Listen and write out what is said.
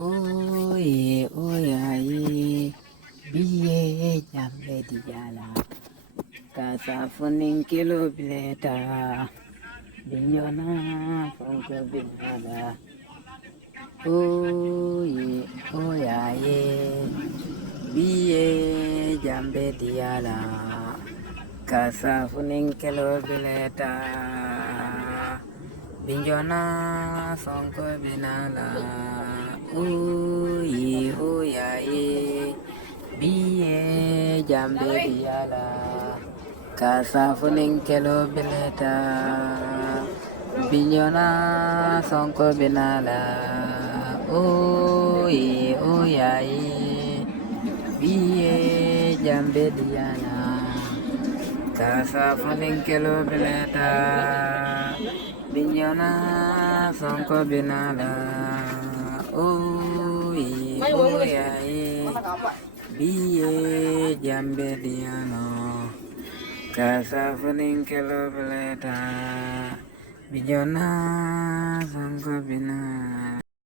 Oye, oye, biye jambe diala, kasa funin kilo bileta, binyona fonko binada. Oye, oye, biye jambe diala, kasa funin kilo bileta, binyona fonko binada. Oye, oye, biye jambe diala, kasa funin kilo bileta, binyona fonko binada. Oye, oye, biye jambe diala, kasa funin kilo bileta, binyona fonko binada. Oye, oye, biye jambe diala, kasa funin kilo bileta, binyona fonko binada.